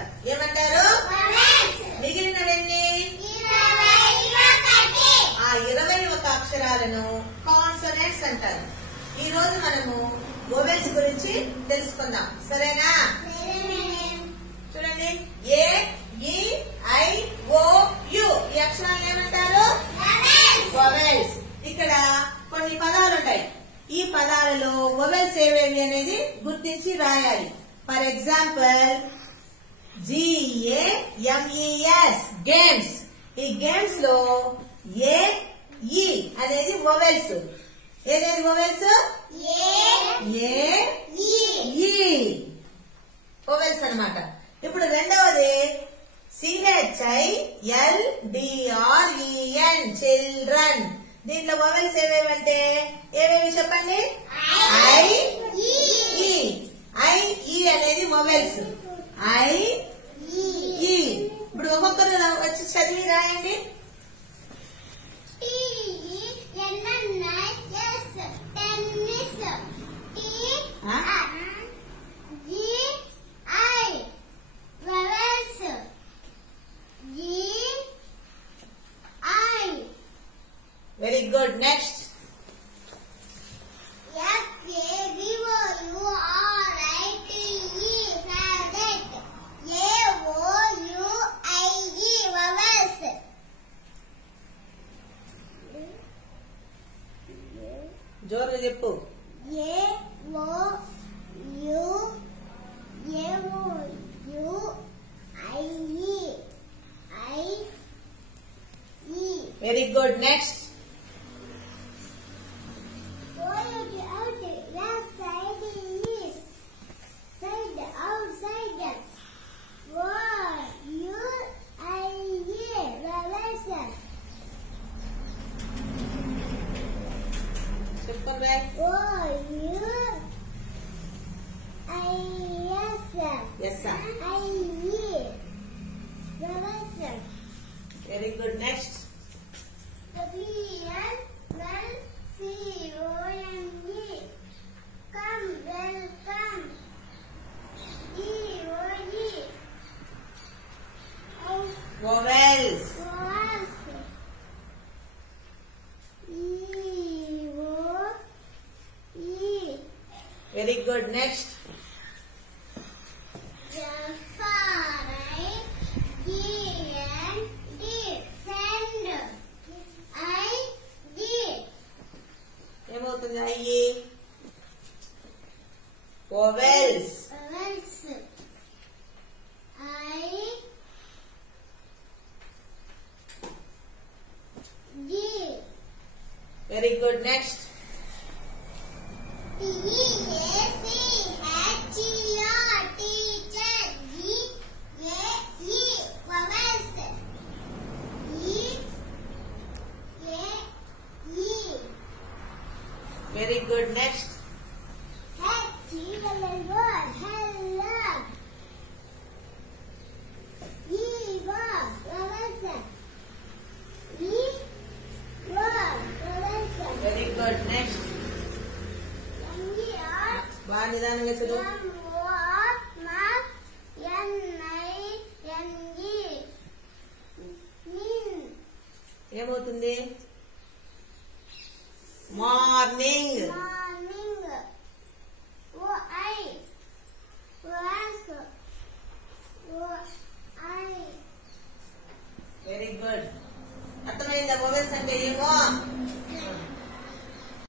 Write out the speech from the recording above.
అంటారు. ఏమంటారు? మిగిలినవన్నీ ఆ 21 అక్షరాలను కాన్సనెంట్స్ అంటారు. ఈ రోజు మనము వొవెల్స్ గురించి తెలుసుకుందాం. సరేనా? చూడండి, ఏ ఈ ఐ ఓ యు ఈ అక్షరాలను ఏమంటారు? వొవెల్స్. ఇక్కడ కొన్ని పదాలు ఉంటాయి. ఈ పదాలలో వొవెల్స్ ఏవేవి అనేది గుర్తించి రాయాలి. For example GAMES games. ఈ గేమ్స్ లో ఏ ఈ అనేది వొవెల్స్. ఏదేది వొవెల్స్? ఏ ఈ వొవెల్స్ అన్నమాట. ఇప్పుడు రెండవది CHILDREN చిల్డ్రన్. దీంట్లో వొవెల్స్ ఏవేవంటే ఏవేవి చెప్పండి? ఐ ఈ. ఐ ఈ అనేది వొవెల్స్. ఐ ఈ. ఇప్పుడు ఒక్కొక్కరు వచ్చి చదివి రాయండి. Very good. నెక్స్ట్ జోరుగా చెప్పు. Very good. Next very good. Next vowels. Very good. Next ఏమవుతుంది? అయ్యి vowels. Very good. Next very good. Next very good. Next బాగా నిదానంగా చదువు. ఏమవుతుంది? మార్నింగ్. Very good. అర్థమైందా వొవెల్స్ అంటే ఏమో?